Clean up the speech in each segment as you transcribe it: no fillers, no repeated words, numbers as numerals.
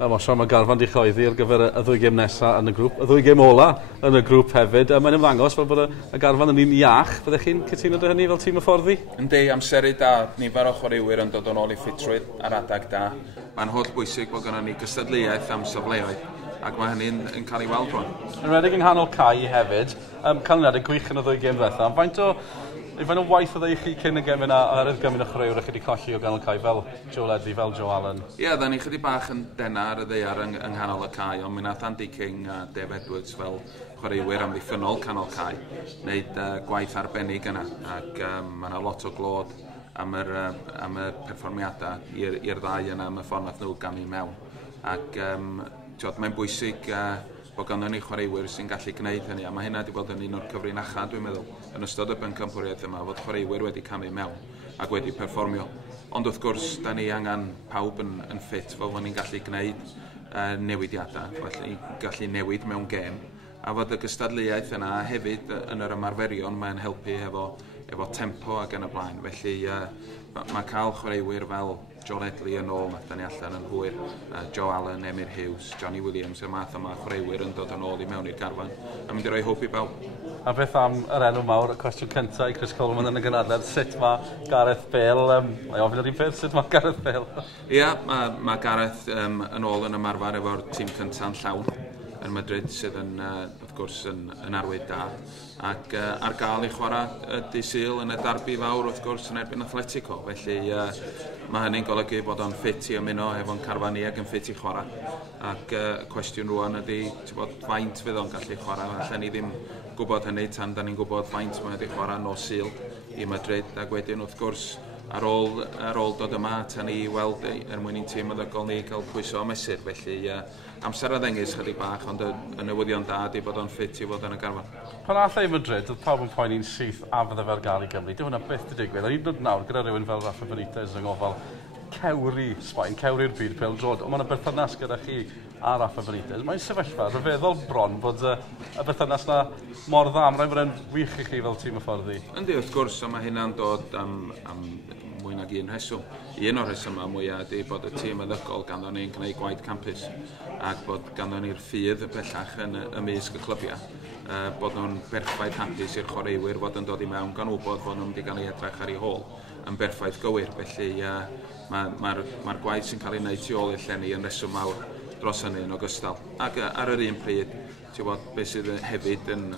Mae garfan di choeddi ar gyfer y ddwy gêm nesaf yn y grŵp, y ddwy gêm ola yn y grŵp hefyd. Mae'n ymddangos fel bod y garfan yn un iach. Fyddech chi'n cytuno dy hynny fel tîm y fforddi? Yndi, amseru da. Nifer o chwaraewyr yn dod yn ôl I ffitrwydd ar adag da. Mae'n holl bwysig bod gynnon ni gystadleuaeth am safleoedd, ac mae hynny'n cael ei weld rwan. Yn redeg yng nghanol Cai hefyd, canlyniadau gwych yn y ddwy gêm ddiwethaf. Faint o waith oedd chi cyn y gêm yna ar y gymryd y chwaraewyr chi wedi colli o ganol Cai fel Joe Ledley, fel Joe Allen? Ie, da ni chydig bach yn dena ar y ddeiar yng nghanol y Cai, ond mi nath Andy King a Dave Edwards fel chwaraewyr amddiffynol canol Cai wneud gwaith arbennig yna, ac mae yna lot o glod am y perfformiadau i'r ddau yna am y ffordd nath nhw gamu mewn. Ac mae'n bwysig bod ganddo ni chwaraewyr sy'n gallu gwneud hynny, a mae hynna wedi bod yn un o'r cyfrinachau, dwi'n meddwl, yn ystod y bencampwriaeth yma, fod chwaraewyr wedi camu mewn ac wedi perfformio. Ond wrth gwrs, da ni angen pawb yn ffit fel fod ni'n gallu gwneud newidiadau, felly gallu newid mewn gêm, a fod y gystadleuaeth yna hefyd yn yr ymarferion mae'n helpu efo tempo ac yn y blaen. Felly mae cael chwaraewyr fel Joe Ledley yn ôl, da ni allan yn hwyr, Joe Allen, Emyr Hughes, Johnny Williams, y math yma chwaraewyr yn dod yn ôl I mewn i'r garfan, a mynd I roi hwb I bawb. A beth am yr enw mawr, y cwestiwn cyntaf I Chris Coleman yn y gynadledd, sut mae Gareth Bale, mae ofyn yr un peth, sut mae Gareth Bale? Ie, mae Gareth yn ôl yn ymarfer efo'r tîm cyntaf yn llawn yn Madrid, sydd yn, wrth gwrs, yn arwydd da. Ac ar gael I chwarae dydd Sul yn y darbu fawr, wrth gwrs, yn erbyn Atletico. Felly mae hynny'n golygu bod o'n ffit I ymuno efo'n carfan ni ac yn ffit I chwarae. Ac cwestiwn rwan ydy, faint fydd o'n gallu chwarae. Allen ni ddim gwybod hynny tan da ni'n gwybod faint mae'n wedi chwarae nos Sul I Madrid. Ac wedyn, wrth gwrs, ar ôl dod yma, tan ni weld mwyn i'n tîm meddygol ni gael pwyso o mesur. Felly amser a ddengys chydig bach, ond y newyddion da ydy bod o'n ffit I fod yn y garfan. Pan ath ei Madrid, oedd pawb yn poeni'n syth a fydde fe'r gael I Gymru. Dyw hwnna byth I digwydd. A hyd yn oed nawr gyda rhywun fel Rafa Benitez yng ngofal cewri Sbaen, cewri'r byd Pêl-droed. Ond mae yna berthynas gyda chi a Rafa Benitez. Mae'n sefyllfa rhyfeddol bron bod y berthynas na mor dda. Mae'n rhaid bod e'n wych I chi fel tîm y fforddi. Yndi, wrth gwrs, a mae hynna'n dod am mwy nag un rheswm. Un o'r rheswm mwyaf ydy bod y tîm meddygol ganddo ni'n gwneud gwaith campus, ac bod ganddo ni'r ffydd bellach yn ymysg y clybiau. Bod nhw'n berffaith hapus i'r chwaraewyr fod yn dod I mewn gan wybod bod nhw'n wedi cael ei edrych ar ei hôl yn berffaith gywir. Felly mae'r gwaith sy'n cael ei wneud tu ôl i'r llenni yn reswm mawr dros hynny'n ogystal. Ac ar yr un pryd, beth sydd hefyd yn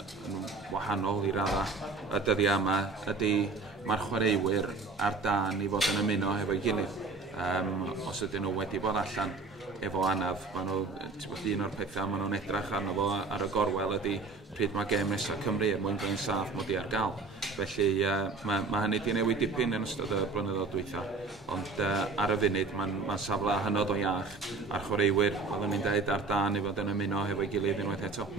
wahanol I raddau y dyddiau yma ydy mae'r chwaraewyr ar dan I fod yn ymuno efo'i gilydd. Os ydyn nhw wedi bod allan efo anaf, un o'r pethau maen nhw'n edrych arno fo ar y gorwel ydy pryd mae gêm nesaf Cymru mwyn gwneud saff mod I ar gael. Felly mae hynny wedi newid dipyn yn ystod y blynyddoedd dwytha. Ond ar y funud mae'n safle hynod o iach a'r chwaraewyr, fel o'n i'n dweud, ar dan I fod yn ymuno efo'i gilydd unwaith eto.